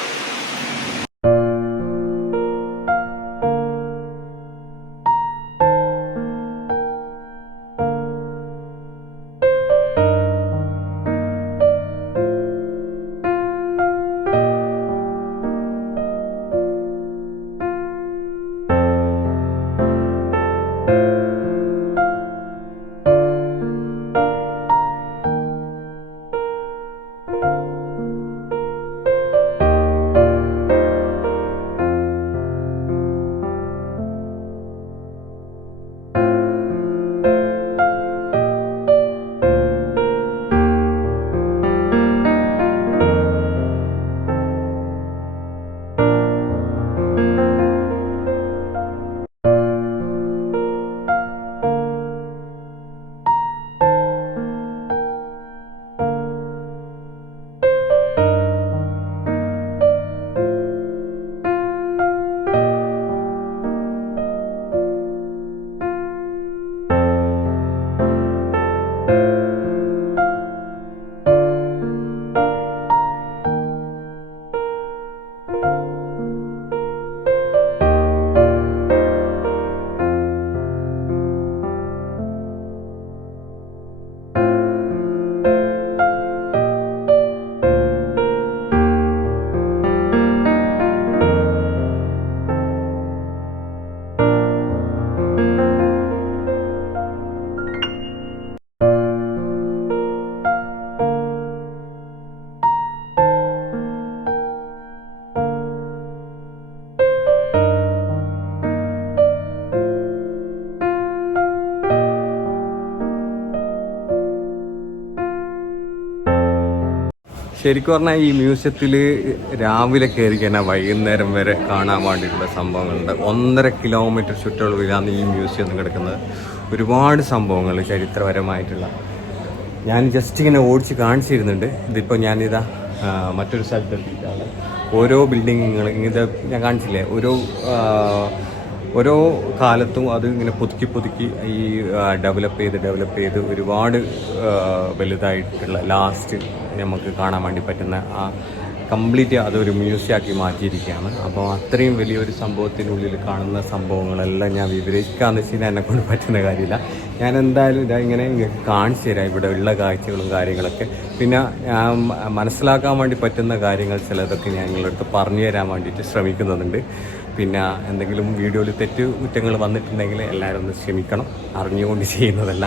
ശരിക്കും പറഞ്ഞാൽ ഈ മ്യൂസിയത്തിൽ രാവിലെ കയറി കഴിഞ്ഞാൽ വൈകുന്നേരം വരെ കാണാൻ വേണ്ടിയിട്ടുള്ള സംഭവങ്ങളുണ്ട്. 1.5 കിലോമീറ്റർ ചുറ്റളവിലാണ് ഈ മ്യൂസിയം കിടക്കുന്നത്. ഒരുപാട് സംഭവങ്ങൾ ചരിത്രപരമായിട്ടുള്ള ഞാൻ ജസ്റ്റ് ഇങ്ങനെ ഓടിച്ച് കാണിച്ചിരുന്നുണ്ട്. ഇതിപ്പോൾ ഞാനിതാ മറ്റൊരു സ്ഥലത്തെത്തിയിട്ടാണ്. ഓരോ ബിൽഡിങ്ങുകൾ ഇത് ഞാൻ കാണിച്ചില്ലേ, ഓരോ കാലത്തും അത് ഇങ്ങനെ പുതുക്കി ഈ ഡെവലപ്പ് ചെയ്ത് ഒരുപാട് വലുതായിട്ടുള്ള ലാസ്റ്റ് നമുക്ക് കാണാൻ വേണ്ടി പറ്റുന്ന ആ കംപ്ലീറ്റ് അതൊരു മ്യൂസിയമാക്കി മാറ്റിയിരിക്കുകയാണ്. അപ്പോൾ അത്രയും വലിയൊരു സംഭവത്തിനുള്ളിൽ കാണുന്ന സംഭവങ്ങളെല്ലാം ഞാൻ വിവരിക്കാമെന്ന് വെച്ച് കഴിഞ്ഞാൽ എന്നെക്കൊണ്ട് പറ്റുന്ന കാര്യമില്ല. ഞാൻ എന്തായാലും ഇതാ ഇങ്ങനെ കാണിച്ചു തരാം ഇവിടെ ഉള്ള കാഴ്ചകളും കാര്യങ്ങളൊക്കെ. പിന്നെ മനസ്സിലാക്കാൻ വേണ്ടി പറ്റുന്ന കാര്യങ്ങൾ ചിലതൊക്കെ ഞാൻ നിങ്ങളുടെ അടുത്ത് പറഞ്ഞു തരാൻ വേണ്ടിയിട്ട് ശ്രമിക്കുന്നുണ്ട്. പിന്നെ എന്തെങ്കിലും വീഡിയോയിൽ തെറ്റ് കുറ്റങ്ങൾ വന്നിട്ടുണ്ടെങ്കിൽ എല്ലാവരും ഒന്ന് ക്ഷമിക്കണം, അറിഞ്ഞുകൊണ്ട് ചെയ്യുന്നതല്ല.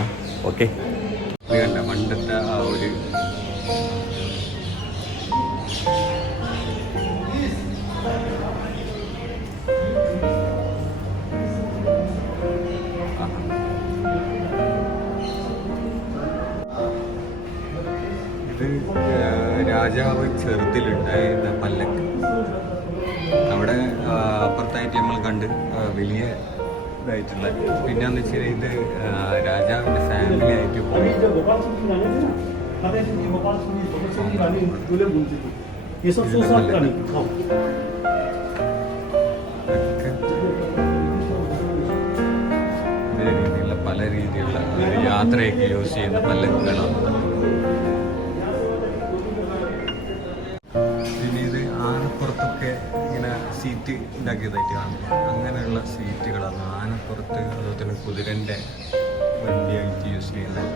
ഓക്കെ, വേണ്ട പണ്ടത്തെ ആ ഒരു രാജാവ് ചെറുതിലുണ്ടായിരുന്ന പല്ലക്ക് അവിടെ അപ്പുറത്തായിട്ട് നമ്മൾ കണ്ട് വലിയ ഇതായിട്ടുള്ള. പിന്നെന്ന് വെച്ചാൽ ഇത് രാജാവിൻ്റെ ഫാമിലി ആയിട്ട് പോയി. ഇതേ രീതിയിലുള്ള പല രീതിയിലുള്ള യാത്രയൊക്കെ യൂസ് ചെയ്യുന്ന പല്ലക്കുകളാണ്. സീറ്റ് ഉണ്ടാക്കിയതായിട്ട് കാണില്ല, അങ്ങനെയുള്ള സീറ്റുകളാണ് ആനപ്പുറത്ത്. അതുപോലെ തന്നെ കുതിരൻ്റെ വണ്ടിയായിട്ട് യൂസ് ചെയ്യുന്നത്.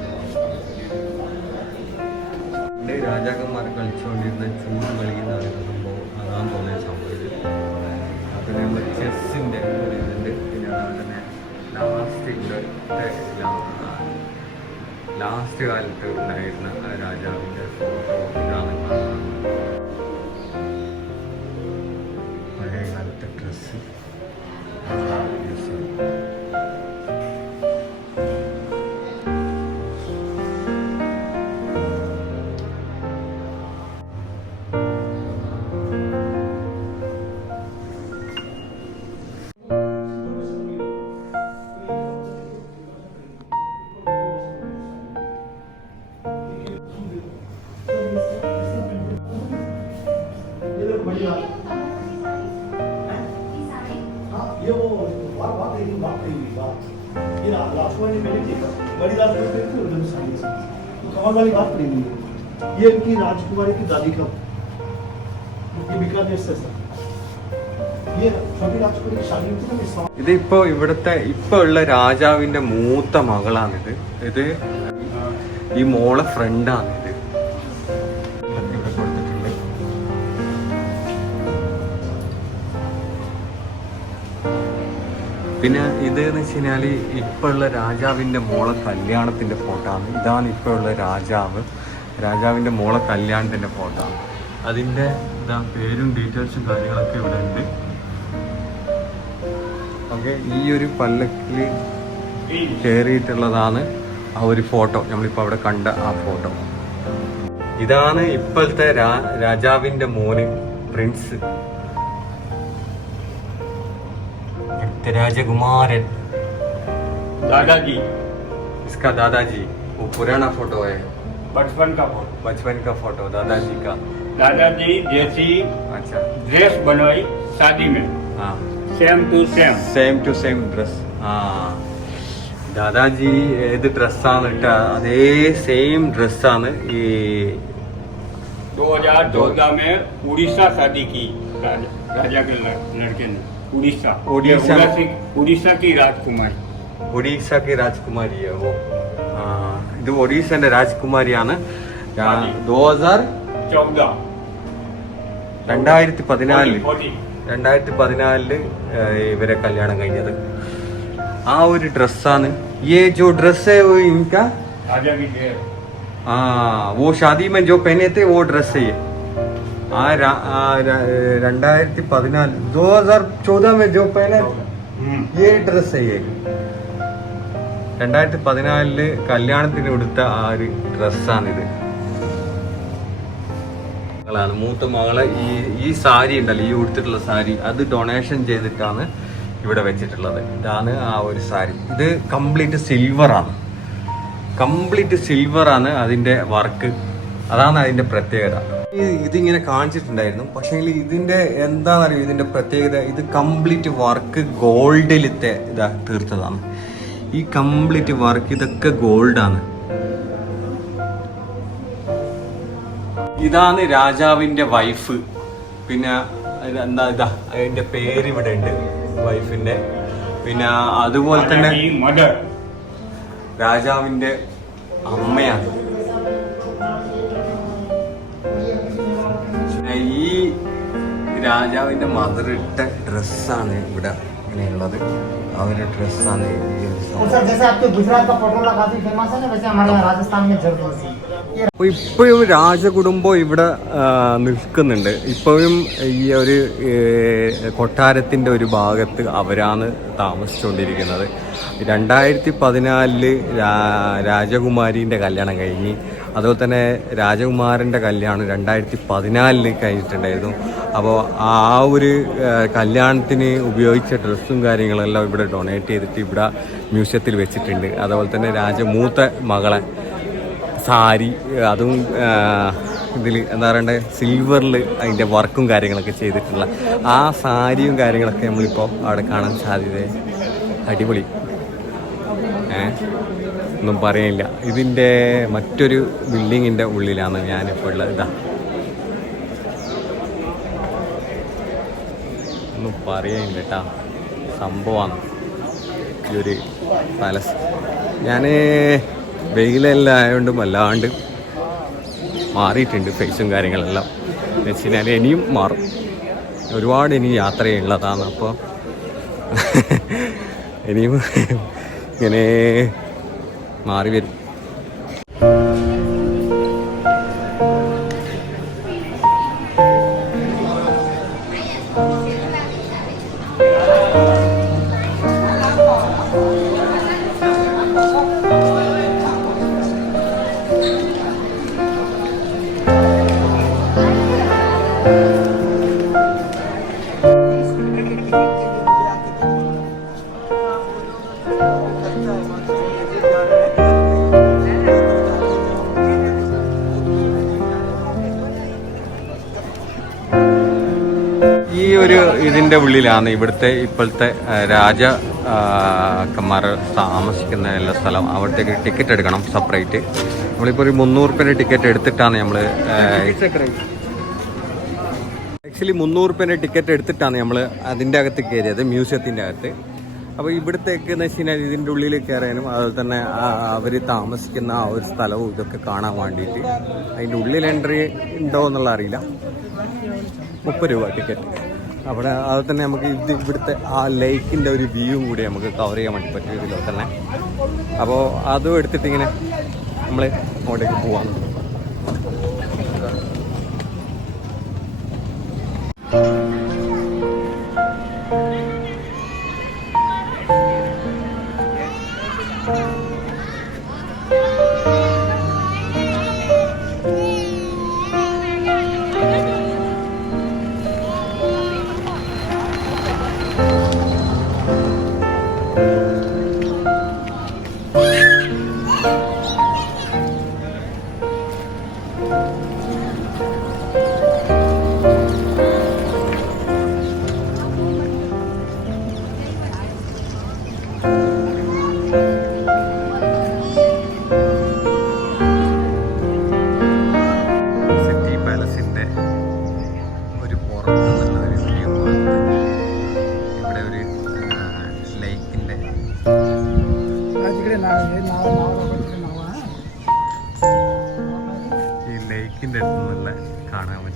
രാജാക്കന്മാർ കളിച്ചുകൊണ്ടിരുന്ന ചൂട് കളി എന്ന് പറയുന്ന സംഭവം അതാണ് തോന്നിയ സംഭവം. പിന്നെ നമ്മൾ ചെസ്സിൻ്റെ ഒരു ഇതുണ്ട്. പിന്നെ അതുപോലെ തന്നെ ലാസ്റ്റ് കാലത്ത് ഉണ്ടായിരുന്ന രാജാവിൻ്റെ ഫോട്ടോ ഇതാണ് കാണുന്നത്. പഴയകാലത്തെ ഡ്രസ്സ് യൂസ് ചെയ്യും. ये वो बात ये राजकुमारी मैंने देखा बड़ी राजकुमारी थी उधर साड़ी तो कमाल वाली बात नहीं है। ये इनकी राजकुमारी की दादी का ये बीकानेर से सर ये छोटी राजकुमारी की शादी थी ना। ഇതിപ്പോ ഇവിടുത്തെ ഇപ്പൊ ഉള്ള രാജാവിന്റെ മൂത്ത മകളാണിത്. ഇത് ഈ മോളെ ഫ്രണ്ടാണിത്. ഇവിടെ കൊടുത്തിട്ടുണ്ട്. പിന്നെ ഇത് എന്ന് വെച്ച് കഴിഞ്ഞാല് ഇപ്പൊ ഉള്ള രാജാവിന്റെ മോളെ കല്യാണത്തിന്റെ ഫോട്ടോ ആണ്. ഇതാണ് ഇപ്പൊ ഉള്ള രാജാവിന്റെ മോളെ കല്യാണത്തിന്റെ ഫോട്ടോ ആണ്. അതിന്റെ ഇതാ പേരും ഡീറ്റെയിൽസും കാര്യങ്ങളൊക്കെ ഇവിടെ ഉണ്ട്. ഓക്കെ, ഈ ഒരു പല്ലക്കിൽ കയറിയിട്ടുള്ളതാണ് ആ ഒരു ഫോട്ടോ, നമ്മളിപ്പോൾ അവിടെ കണ്ട ആ ഫോട്ടോ. ഇതാണ് ഇപ്പോഴത്തെ രാജാവിന്റെ മോന് പ്രിൻസ്, राजकुमारन दादाजी। इसका दादाजी वो पुराना फोटो है, बचपन का फोटो दादाजी का। दादाजी जैसी अच्छा ड्रेस बनवाई शादी में, हाँ सेम टू सेम ड्रेस. हाँ, ദാദാജി ഏത് ഡ്രസ്സാണ് ഇട്ട അതേ സെയിം ഡ്രസ്സാണ് ഈ 2014 में उड़ीसा शादी की राजा के लड़के ने। उड़ीसा की राजकुमारी है वो. ഇത് ഒഡീസന്റെ രാജകുമാരിയാണ്. 2014 ഇവരെ കല്യാണം കഴിഞ്ഞത്. ആ ഒരു ഡ്രസ്സാണ് ये जो ड्रेस है वो इनका राजा की। हाँ, वो शादी में जो पहने थे वो ड्रेस है ये. 2014 में जो पहने ये ड्रेस है ये. 2014 കല്യാണത്തിന് കൊടുത്ത ആ ഒരു ഡ്രസ്സാണിത്. മകളാണ്. മൂത്ത മകളെ ഈ സാരി ഉണ്ടല്ലോ, ഈ ഉടുത്തിട്ടുള്ള സാരി അത് ഡൊണേഷൻ ചെയ്തിട്ടാണ് ഇവിടെ വെച്ചിട്ടുള്ളത്. ഇതാണ് ആ ഒരു സാരി. ഇത് കംപ്ലീറ്റ് സിൽവറാണ് അതിൻ്റെ വർക്ക്. അതാണ് അതിൻ്റെ പ്രത്യേകത. ഇതിങ്ങനെ കാണിച്ചിട്ടുണ്ടായിരുന്നു. പക്ഷേ ഇതിൻ്റെ എന്താണെന്നറിയോ ഇതിൻ്റെ പ്രത്യേകത, ഇത് കംപ്ലീറ്റ് വർക്ക് ഗോൾഡിലത്തെ തീർത്തതാണ്. ഈ കംപ്ലീറ്റ് വർക്ക് ഇതൊക്കെ ഗോൾഡാണ്. ഇതാണ് രാജാവിൻ്റെ വൈഫ്. പിന്നെ എന്താ ഇതാ അതിൻ്റെ പേര് ഇവിടെ ഉണ്ട് വൈഫിൻ്റെ. പിന്നെ അതുപോലെ തന്നെ രാജാവിൻ്റെ അമ്മയാണ്. ഈ രാജാവിൻ്റെ മദർ ഇട്ട ഡ്രസ്സാണ് ഇവിടെ ഇങ്ങനെയുള്ളത്. അവരുടെ ഡ്രസ്സാണ് ഈ ഒരു അപ്പോൾ ഇപ്പോഴും രാജകുടുംബം ഇവിടെ നിൽക്കുന്നുണ്ട്. ഇപ്പോഴും ഈ ഒരു കൊട്ടാരത്തിൻ്റെ ഒരു ഭാഗത്ത് അവരാണ് താമസിച്ചുകൊണ്ടിരിക്കുന്നത്. 2014 രാജകുമാരീൻ്റെ കല്യാണം കഴിഞ്ഞ്, അതുപോലെ തന്നെ രാജകുമാരൻ്റെ കല്യാണം 2014 കഴിഞ്ഞിട്ടുണ്ടായിരുന്നു. അപ്പോൾ ആ ഒരു കല്യാണത്തിന് ഉപയോഗിച്ച ഡ്രസ്സും കാര്യങ്ങളെല്ലാം ഇവിടെ ഡൊണേറ്റ് ചെയ്തിട്ട് ഇവിടെ മ്യൂസിയത്തിൽ വെച്ചിട്ടുണ്ട്. അതുപോലെ തന്നെ മൂത്ത മകളെ സാരി, അതും ഇതിൽ എന്താ പറയണ്ടേ സിൽവറിൽ അതിൻ്റെ വർക്കും കാര്യങ്ങളൊക്കെ ചെയ്തിട്ടുള്ള ആ സാരിയും കാര്യങ്ങളൊക്കെ നമ്മളിപ്പോൾ അവിടെ കാണാൻ സാധ്യത. അടിപൊളി, ഒന്നും പറയാനില്ല. ഇതിൻ്റെ മറ്റൊരു ബിൽഡിങ്ങിൻ്റെ ഉള്ളിലാണ് ഞാനിപ്പോൾ ഉള്ളത്. ഇതാ ഒന്നും പറയാനില്ല കേട്ടാ, സംഭവമാണ് ഈ ഒരു പാലസ്. ഞാൻ വെയിലെല്ലാം ആയതുകൊണ്ടും വല്ലാണ്ട് മാറിയിട്ടുണ്ട് ഫേസും കാര്യങ്ങളെല്ലാം. എന്ന് വെച്ച് കഴിഞ്ഞാൽ ഇനിയും മാറും, ഒരുപാട് ഇനി യാത്ര ചെയ്യുള്ളതാണ്. അപ്പോൾ ഇനിയും ഇങ്ങനെ മാറി വരും. ഈ ഒരു ഇതിൻ്റെ ഉള്ളിലാണ് ഇവിടുത്തെ ഇപ്പോഴത്തെ രാജാക്കന്മാർ താമസിക്കുന്ന എല്ലാ സ്ഥലം. അവിടത്തേക്ക് ടിക്കറ്റ് എടുക്കണം സെപ്പറേറ്റ്. നമ്മളിപ്പോൾ ഒരു 300 രൂപേൻ്റെ ടിക്കറ്റ് എടുത്തിട്ടാണ് നമ്മൾ ആക്ച്വലി 300 രൂപേൻ്റെ ടിക്കറ്റ് എടുത്തിട്ടാണ് നമ്മൾ അതിൻ്റെ അകത്ത് കയറിയത്, മ്യൂസിയത്തിൻ്റെ അകത്ത്. അപ്പോൾ ഇവിടത്തേക്ക് എന്ന് വെച്ച് കഴിഞ്ഞാൽ ഇതിൻ്റെ ഉള്ളിൽ കയറാനും അതുപോലെ തന്നെ അവർ താമസിക്കുന്ന ആ ഒരു സ്ഥലവും ഇതൊക്കെ കാണാൻ വേണ്ടിയിട്ട് അതിൻ്റെ ഉള്ളിൽ എൻട്രി ഉണ്ടോ എന്നുള്ള അറിയില്ല. 30 രൂപ ടിക്കറ്റ്. അവിടെ അതുപോലെ തന്നെ നമുക്ക് ഇവിടുത്തെ ആ ലേക്കിൻ്റെ ഒരു വ്യൂവും കൂടി നമുക്ക് കവർ ചെയ്യാൻ വേണ്ടി പറ്റും ഇതിലോ തന്നെ. അപ്പോൾ അതും എടുത്തിട്ടിങ്ങനെ നമ്മൾ അങ്ങോട്ടേക്ക് പോവാം. ഈ ലേക്കിൻ്റെ അടുത്ത് നിന്നുള്ള കാണാൻ പറ്റും.